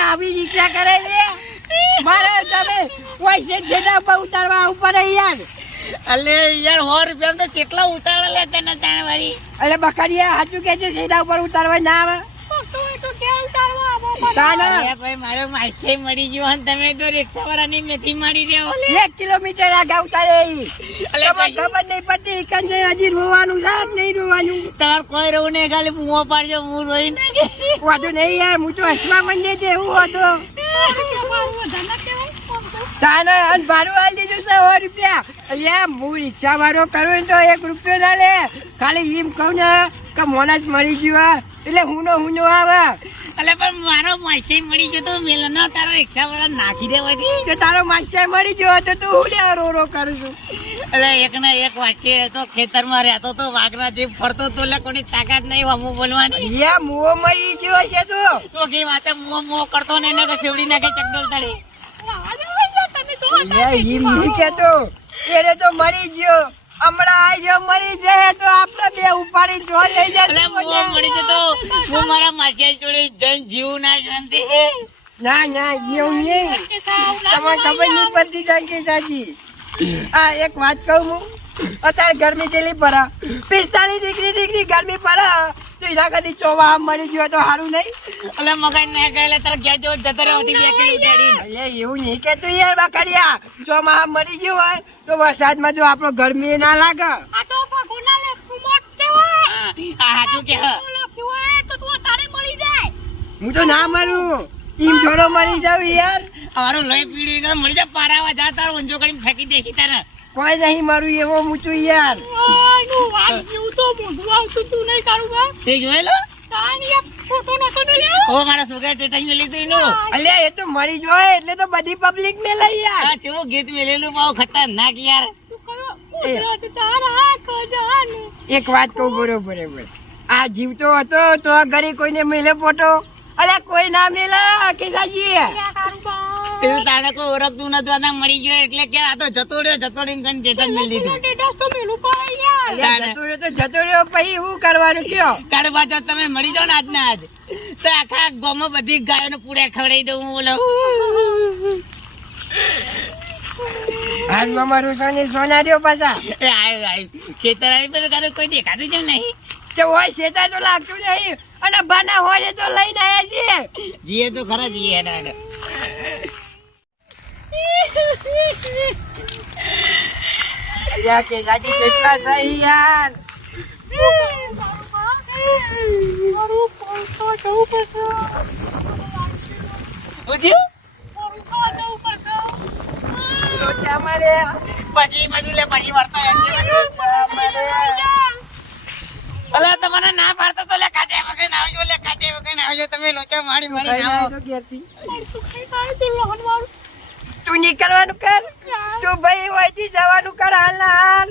આવી ઈચ્છા કરે છે? મારે તમે પૈસે જેના પર ઉતારવા ઉપર યાર અલે યાર સો રૂપિયા તો કેટલા ઉતારે લે તને તાણે વાળી? એટલે બકરિયા સાચું કે છે સીધા ઉપર ઉતારવા ના આવે? મારો માસે મળી ગયો અને તમે તો રિક્ષા વાળાની મેથી મારી રહ્યો એક કિલોમીટર આગળ ઉતારે ખબર નહીં પડતી કંજે હજી રોવાનું છે નહીં રોવાનું. તમાર કોઈ રહું નહીં ખાલી મુઓ પાડજો હું રોઈ નાખે વાંધો નહીં યાર હું તો હસવા માંડે છે એવું હતું. તાને અને ભાડું આલી દીધું છે સો રૂપિયા. અલ્યા હું રિક્ષા વાળો કરું તો એક રૂપિયો ના લે. ખાલી એમ કહું ને કે મોના જ મરી ગયો. એટલે હું નો હું નો આવે. એટલે પણ મારો માસે મળી ગયો તો મેલનો તારો રિક્ષા વાળા નાખી દેવાથી કે તારો માસી મળી ગયો તો તું હું લે રો રો કરું છું અલે એક ને એક વાંચે તો ખેતરમાં રહેતો તો વાઘના જેમ ફરતો તો એટલે કોની તાકાત નહીં હમું બોલવાની. યા મુઓ મરી ગયો છે તું. તો કે વાતે મુઓ મુઓ કરતો ને એને કે સેવડી નાખે ચકડોલ તળી. ઈ નહીં કેતો એને તો મરી ગયો. હમણાં આઈ ગયો મરી જાય તો આપણે બે ઉપાડી જો લઈ અલે મળી જતો હું મારા માસિયા જોડે જન જીવ ના શાંતિ. ના ના એવું નહીં. તમને ખબર નહીં પડતી જાનકી સાજી આ એક વાત કહું હું. અત્યારે ગરમી કેટલી પડે? પિસ્તાલીસ ડિગ્રી ડિગ્રી ગરમી પડે. તો એના કદી ચોવા આમ મરી ગયો તો સારું નહીં. એટલે મગજ ના ગયેલે તારે ઘેર જેવો જતો રહ્યો હતી બે કિલો ઉડાડી એવું નહીં કે તું યાર બાકડિયા ચોમા આમ મરી ગયું હોય તો વરસાદમાં જો આપણો ગરમી ના લાગે. આ હાચું કે હ. હું તો ના મારું ઈમ જોડો મરી જાવ યાર. અમારું લોહી પીડી ને મરી જાય પારાવા જા તારો ઊંચો કરીને ફેંકી દેખી તારે કોઈ નહીં મરું એવો હું છું યાર તે જોયેલો? ઓ મારા છોકરા ટેટા મેલી લીધું એનું. અલ્યા એ તો મરી જોય એટલે તો બધી પબ્લિક મે લઈ યાર. આ કેવું ગીત મેલેલું બહુ ખતરનાક યાર. એક વાત કહું બરોબર બરોબર આ જીવતો હતો તો આ ઘરે કોઈને મેલે ફોટો અરે કોઈ નામ મેલે કેસાજી એવું તારે કોઈ ઓળખતું નતું આના મળી ગયો એટલે કે આ તો જતો રહ્યો જતો રહીને કઈ ટેટાઈ મેલી લીધું અલ્યા જતો રહ્યો તો જતો પછી હું કરવાનું કયો? તારે પાછા તમે મળી જાઓ ને આજના આજ. તો આખા ગામમાં બધી ગાયોને પૂરે ખવડાવી દઉં હું બોલો હાલમાં મારું સોની સોના પાછા. આયો આયો. ખેતર આવી બધું તારે કોઈ દેખાતું છે નહીં. તે હોય શેતા તો લાગતું નહીં. અને ભાના હોય તો લઈને આવ્યા છીએ જીએ તો ખરા જીએ કેટલા યાર. મારે. પછી બધું લે પછી બાજુ. અલા તમને ના પાડતો તો લે કાટે વગર આવજો લે કાટે વગર આવજો. તમે લોચા મારી મારી આવો તો નીકળવાનું કર. તું ભાઈ હોયથી જવાનું કર હાલ ના હાલ.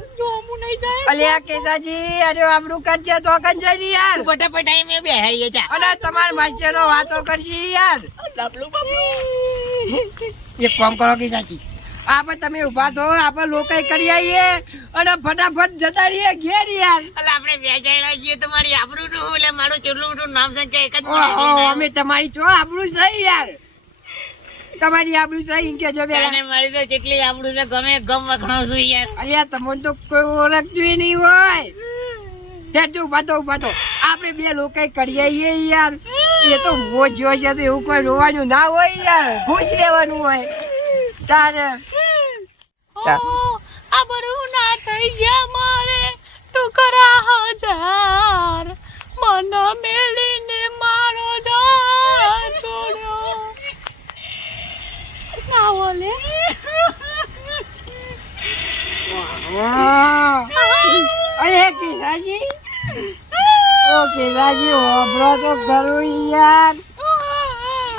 આ કેસાજી અરે આપણું કરજે તો કરજે ની યાર. ફટાફટ મે બે બેહાઈએ જા. અને તમાર માસ્ટરો વાતો કરશી યાર. એક કામ કરો કેસાજી. આપણે તમે ઊભા થો આપણે લોકાઈ કરી આવીએ અને ફટાફટ જતા રહીએ ઘેર યાર. અલા આપણે વેચાયેલા છીએ તમારી આબરૂ નું એટલે મારું ચેટલું મોટું નામ સંખ્યા એક જ અમે તમારી છો આપણું સહી યાર. તમારી આપણું સહી કે જો બેલા તને મારી તો જેટલી આબરૂ છે ગમે ગમ વખણાવ છું યાર. અલ્યા તમને તો કોઈ ઓળખતું નહીં હોય. તું ઊભા તો તો આપણે બે લોકો કરી આવીએ યાર. એ તો મોજ જો છે તો એવું કોઈ રોવાનું ના હોય યાર. ખુશ રહેવાનું હોય. તારે આ બધું ના થઈ ગયા મારે. તું હજાર. મન મેલીને મારો જાન છોડ્યો. ના બોલે. અરે કિસાજી ઓ કિસાજી હોભળો તો ખરું યાર.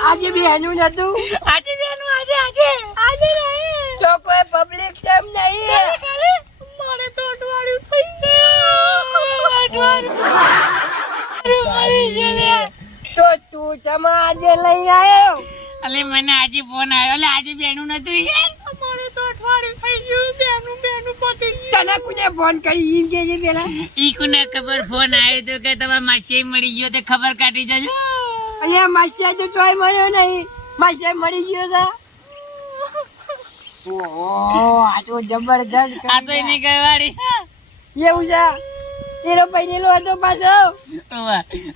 આજે બેનું નતું આજે બેનું એનું આજે આજે. પબ્લિક કેમ નહીં? મારે તો અઠવાડિયું થઈ ગયું. તો તું ચમા આજે લઈ આવ્યો? અલે મને આજે ફોન આવ્યો. એટલે આજે બેનું નતું યાર મારે તો અઠવાડિયું થઈ ગયું. બેનું બેનું પતી ગયું. તને કુને ફોન કરી? ઈ કે જે પેલા? ઈ કોને ખબર? ફોન આવ્યો તો કે તમાર માસી મળી ગયો તે ખબર કાઢી જજો. અહીંયા માસી આજે જોઈ મળ્યો નહીં. માસી મળી ગયો છે ઓહો આ તો જબરજસ્ત આ તો એની છે. એવું છે? એનો પૈનેલો તો પાછો.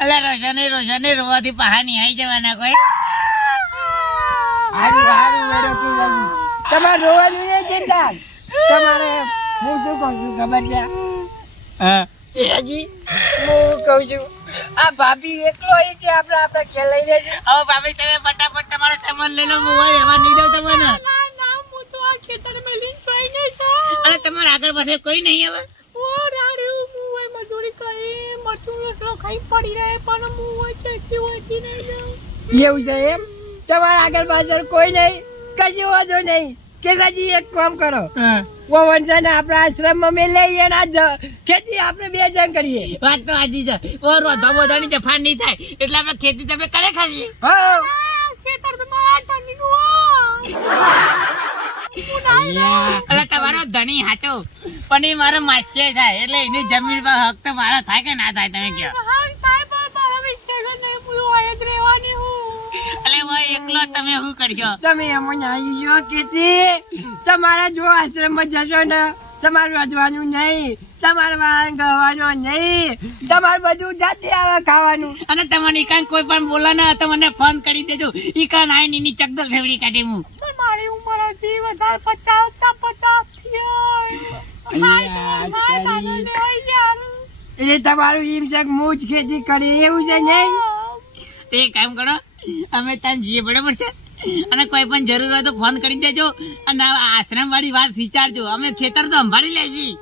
અલા રોશને રોશને રોવાથી પહાની આવી જવાના કોઈ. હારું હારું કે લાગી તમારે રોવાનું નહીં ચિંતા તમારે હું શું કહું છું ખબર છે? એ હજી હું કહું છું આ ભાભી એકલો એ કે આપણે આપણે ખેલાઈ લેજો. હવે ભાભી તમે ફટાફટ તમારો સામાન લઈ લો હું એમાં નહીં દઉં તમને ના ના હું તો આ ખેતરમાં લીન જોઈને છે અરે તમારા આગળ પાસે કઈ નહીં હવે ઓ રાડ્યું હું હોય મજૂરી કરી મરચું એટલો ખાઈ પડી રહે પણ હું હોય ચેકી હોતી નહીં જાઉં એવું છે એમ? તમારા આગળ પાછળ કોઈ નહીં? કશું વાંધો નહીં. કેસાજી એક કામ કરો. પવન આપણા આશ્રમમાં મેં લઈએ ને ખેતી આપણે બે જણ કરીએ. વાત તો હાજી છે. ઓર રોધો બોધોની જફાન નહીં થાય. એટલે આપણે ખેતી તમે કરે ખાલી. હા. ખેતર તો મારા ટની એટલે તમારો ધણી હાચો. પણ એ મારો માસ્ય થાય એટલે એની જમીન પર હક તો મારો થાય કે ના થાય તમે કહો. એકલો તમે શું કરશો? તમે એમાં આવી ગયો કે તમારા જો આશ્રમમાં જશો ને તમારે વધવાનું નહીં તમારે વાહન ગવાનું નહીં તમારે બધું જાતે આવે ખાવાનું. અને તમારે ઈકાન કોઈ પણ બોલા ના તો મને ફોન કરી દેજો. ઈકાન આઈને એની ચકદલ ફેવડી કાઢી હું. મારી ઉંમર હતી વધારે પચાસ પચાસ એ તમારું એમ છે મૂજ ખેતી કરી એવું છે નહીં? તે કામ કરો અમે ત્યાં જઈએ બરાબર છે? અને કોઈ પણ જરૂર હોય તો ફોન કરી દેજો અને આશ્રમ વાળી વાત વિચારજો. અમે ખેતર તો સંભાળી લેશી.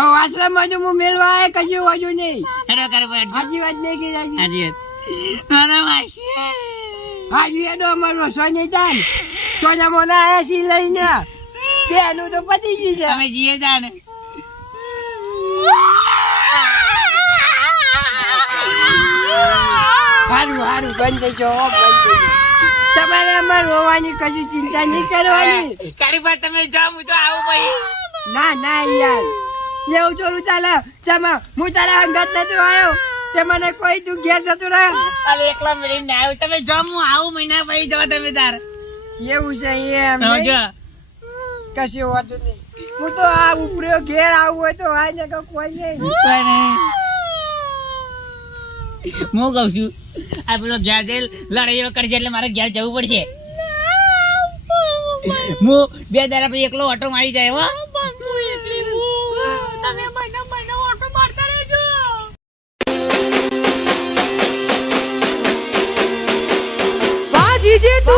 આશ્રમમાં જો હું મેળવા કશું વાંધો નહીં. હેડો કરે હાજી વાત નહીં કે હાજી. મારા માસી. હાજી એનો અમારો સોની જાન. સોના મોના આયા સી લઈને. બેનું તો પતી ગયું છે. અમે જીએ જાને. સારું સારું બંધ થઈ જાઓ બંધ થઈ જાઓ. તમારે અમાર રોવાની કશી ચિંતા નહીં કરવાની. પાસે તમે જાઓ હું તો આવું ભાઈ ના ના યાર. એવું થોડું ચાલે. ચમા હું તારા અંગત નથી આવ્યો તે મને કોઈ તું ઘેર જતો રહે. અરે એકલા મળીને આવ્યું. તમે જાઓ હું આવું મહિના પછી જાઓ તમે તાર. એવું છે એમ કશું હોતું નહીં. હું તો આ ઉપર્યો ઘેર આવું હોય તો આ ને કોઈ નહીં. કોઈ નહીં. હું કઉ છું, આ પેલો ઘેર જઈ લડાઈઓ કરશે એટલે મારે ઘેર જવું પડશે. હું બે દાડા પછી એકલો ઓટો મારી જાય હો. GJ two